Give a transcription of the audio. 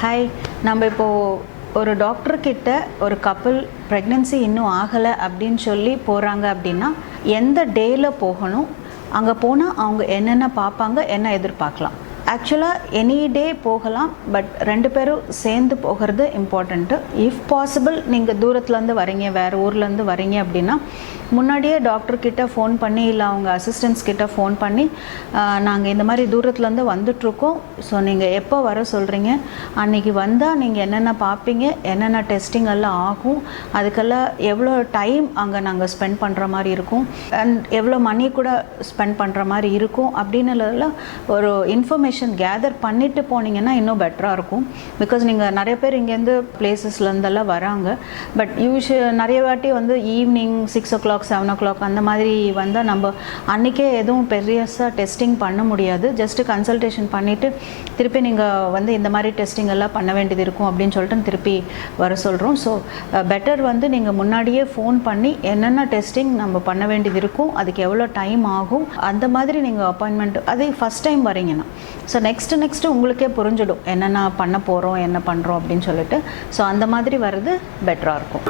Hi, நம்ம இப்போது ஒரு டாக்டர்கிட்ட ஒரு கப்புள் ப்ரெக்னென்சி இன்னும் ஆகலை அப்படின்னு சொல்லி போகிறாங்க அப்படின்னா எந்த டேயில் போகணும், அங்கே போனால் அவங்க என்னென்ன பார்ப்பாங்க, என்ன எதிர்பார்க்கலாம்? ஆக்சுவலாக எனி டே போகலாம், பட் 2 பேரும் சேர்ந்து போகிறது இம்பார்ட்டண்ட்டு. இஃப் பாசிபிள் நீங்கள் தூரத்துலேருந்து வரீங்க, வேறு ஊர்லேருந்து வரீங்க அப்படின்னா முன்னாடியே டாக்டர்கிட்ட ஃபோன் பண்ணி இல்லை அவங்க அசிஸ்டன்ஸ் கிட்ட ஃபோன் பண்ணி நாங்கள் இந்த மாதிரி தூரத்துலேருந்து வந்துட்ருக்கோம், ஸோ நீங்கள் எப்போ வர சொல்கிறீங்க, அன்றைக்கி வந்தால் நீங்கள் என்னென்ன பார்ப்பீங்க, என்னென்ன டெஸ்டிங் எல்லாம் ஆகும், அதுக்கெல்லாம் எவ்வளோ டைம் அங்கே நாங்கள் ஸ்பெண்ட் பண்ணுற மாதிரி இருக்கும், அண்ட் எவ்வளோ மணி கூட ஸ்பெண்ட் பண்ணுற மாதிரி இருக்கும் அப்படின்னுலாம் ஒரு இன்ஃபர்மேஷன் கேதர் பண்ணிவிட்டு போனீங்கன்னா இன்னும் பெட்டராக இருக்கும். பிகாஸ் நீங்கள் நிறைய பேர் இங்கேருந்து பிளேசஸ்லேருந்தெல்லாம் வராங்க, பட் நிறைய வாட்டி வந்து ஈவினிங் 6 o'clock 7 o'clock அந்த மாதிரி வந்தால் நம்ம அன்றைக்கே எதுவும் பெரியஸாக டெஸ்டிங் பண்ண முடியாது. ஜஸ்ட்டு கன்சல்டேஷன் பண்ணிவிட்டு திருப்பி நீங்கள் வந்து இந்த மாதிரி டெஸ்டிங் எல்லாம் பண்ண வேண்டியது இருக்கும் அப்படின்னு சொல்லிட்டு திருப்பி வர சொல்கிறோம். ஸோ பெட்டர் வந்து நீங்கள் முன்னாடியே ஃபோன் பண்ணி என்னென்ன டெஸ்டிங் நம்ம பண்ண வேண்டியது இருக்கும், அதுக்கு எவ்வளோ டைம் ஆகும், அந்த மாதிரி நீங்கள் அப்பாயின்மெண்ட் அதே ஃபஸ்ட் டைம் வரீங்கன்னா ஸோ நெக்ஸ்ட்டு உங்களுக்கே புரிஞ்சிடும் என்னென்ன பண்ண போகிறோம், என்ன பண்ணுறோம் அப்படின்னு சொல்லிட்டு. ஸோ அந்த மாதிரி வர்றது பெட்டராக இருக்கும்.